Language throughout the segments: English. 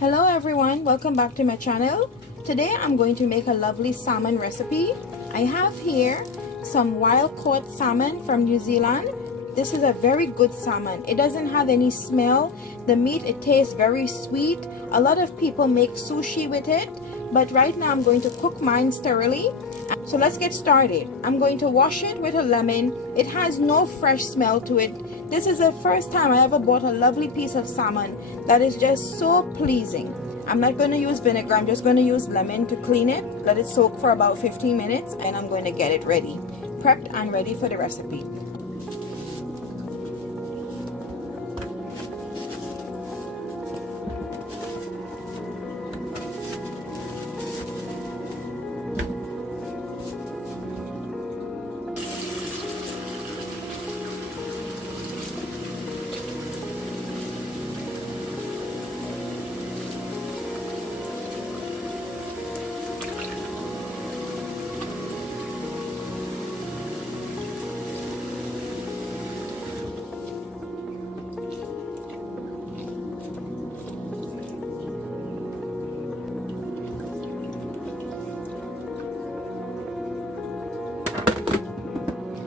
Hello everyone, welcome back to my channel. Today I'm going to make a lovely salmon recipe. I have here some wild caught salmon from New Zealand. This is a very good salmon. It doesn't have any smell. The meat, it tastes very sweet. A lot of people make sushi with it, but right now I'm going to cook mine thoroughly. So let's get started. I'm going to wash it with a lemon. It has no fresh smell to it. This is the first time I ever bought a lovely piece of salmon that is just so pleasing. I'm not going to use vinegar. I'm just going to use lemon to clean it. Let it soak for about 15 minutes and I'm going to get it ready. Prepped and ready for the recipe.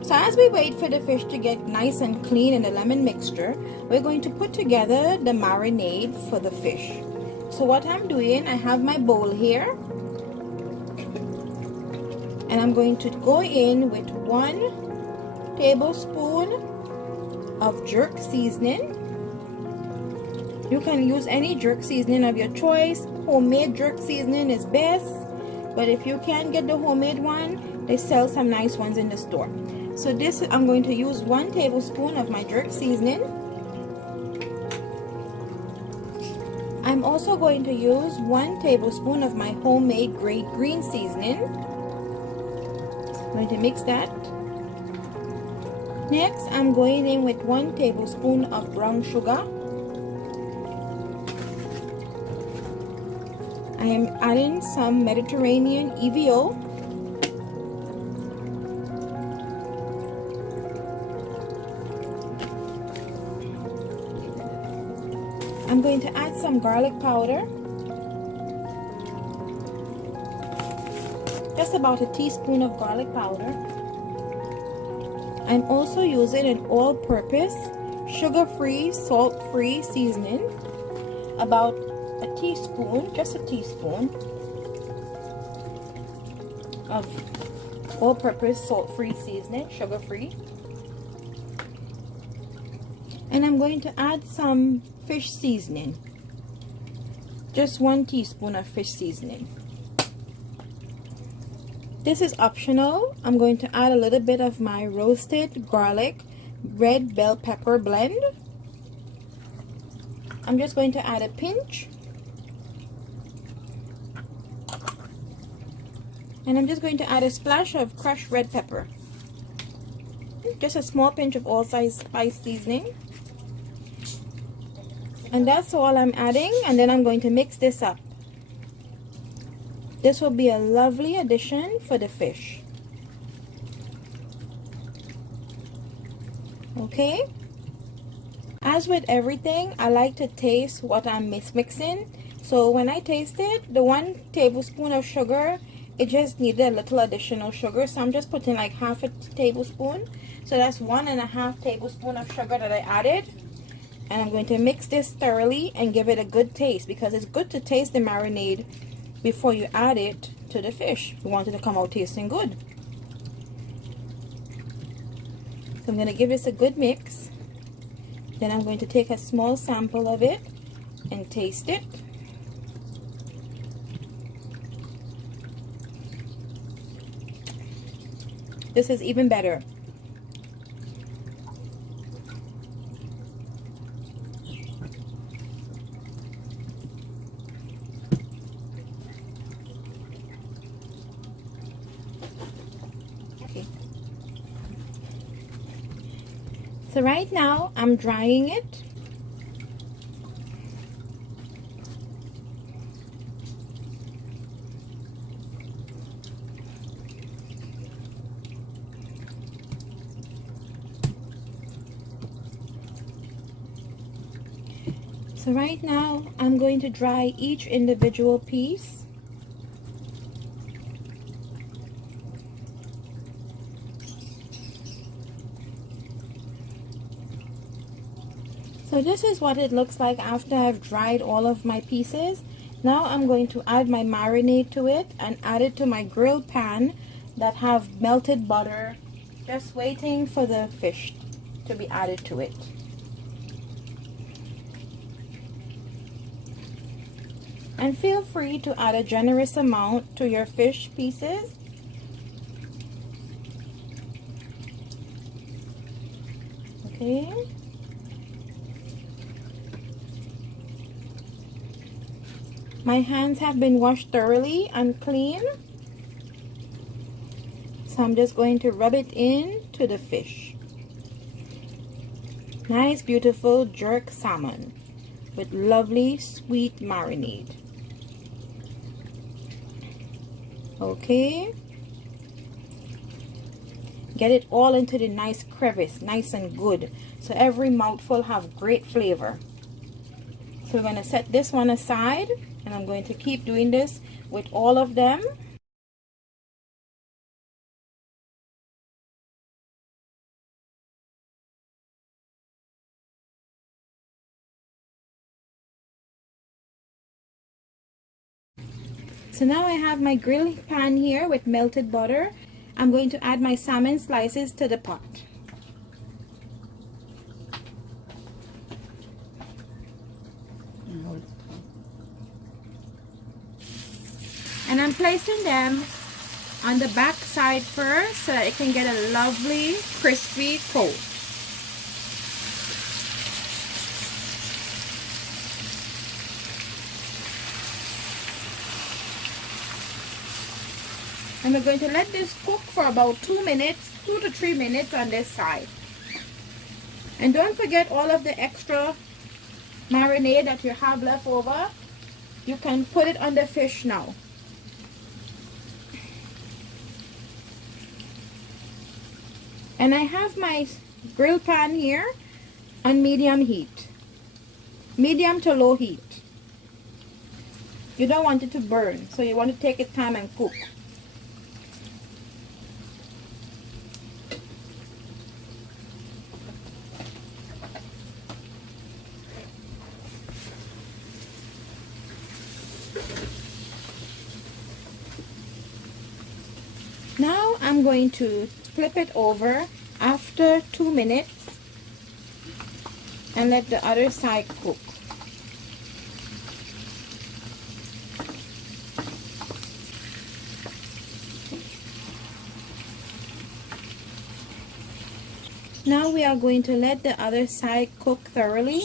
So as we wait for the fish to get nice and clean in the lemon mixture, we're going to put together the marinade for the fish. So what I'm doing, I have my bowl here, and I'm going to go in with 1 tablespoon of jerk seasoning. You can use any jerk seasoning of your choice. Homemade jerk seasoning is best, but if you can't get the homemade one, they sell some nice ones in the store. So this, I'm going to use 1 tablespoon of my jerk seasoning. I'm also going to use 1 tablespoon of my homemade green seasoning. I'm going to mix that. Next, I'm going in with 1 tablespoon of brown sugar. I am adding some Mediterranean EVO. I'm going to add some garlic powder, just about a teaspoon of garlic powder. I'm also using an all-purpose, sugar-free, salt-free seasoning, about a teaspoon, just a teaspoon of all-purpose, salt-free seasoning, sugar-free. And I'm going to add some fish seasoning, just 1 teaspoon of fish seasoning. This is optional. I'm going to add a little bit of my roasted garlic red bell pepper blend. I'm just going to add a pinch, and I'm just going to add a splash of crushed red pepper, just a small pinch of all-size spice seasoning. And that's all I'm adding, and then I'm going to mix this up. This will be a lovely addition for the fish. Okay? As with everything, I like to taste what I'm mixing. So when I taste it, the 1 tablespoon of sugar, it just needed a little additional sugar. So I'm just putting like half a tablespoon. So that's 1.5 tablespoon of sugar that I added. And I'm going to mix this thoroughly and give it a good taste, because it's good to taste the marinade before you add it to the fish. You want it to come out tasting good. So I'm going to give this a good mix. Then I'm going to take a small sample of it and taste it. This is even better. So right now I'm drying it. So right now I'm going to dry each individual piece. So this is what it looks like after I've dried all of my pieces. Now I'm going to add my marinade to it and add it to my grill pan that have melted butter, just waiting for the fish to be added to it. And feel free to add a generous amount to your fish pieces. Okay. My hands have been washed thoroughly and clean. So I'm just going to rub it in to the fish. Nice, beautiful jerk salmon with lovely sweet marinade. Okay. Get it all into the nice crevice, nice and good. So every mouthful have great flavor. So we're going to set this one aside, and I'm going to keep doing this with all of them. So now I have my grill pan here with melted butter. I'm going to add my salmon slices to the pot. And I'm placing them on the back side first so that it can get a lovely crispy coat. And we're going to let this cook for about 2 minutes, 2 to 3 minutes on this side. And don't forget all of the extra marinade that you have left over. You can put it on the fish now. And I have my grill pan here on medium heat. Medium to low heat. You don't want it to burn, so you want to take your time and cook. Now I'm going to flip it over after 2 minutes and let the other side cook. Now we are going to let the other side cook thoroughly,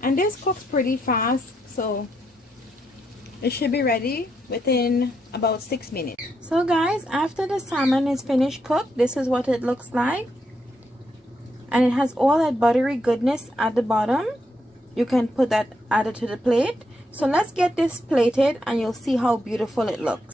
and this cooks pretty fast, so it should be ready within about 6 minutes. So guys, after the salmon is finished cooked, this is what it looks like. And it has all that buttery goodness at the bottom. You can put that added to the plate. So let's get this plated and you'll see how beautiful it looks.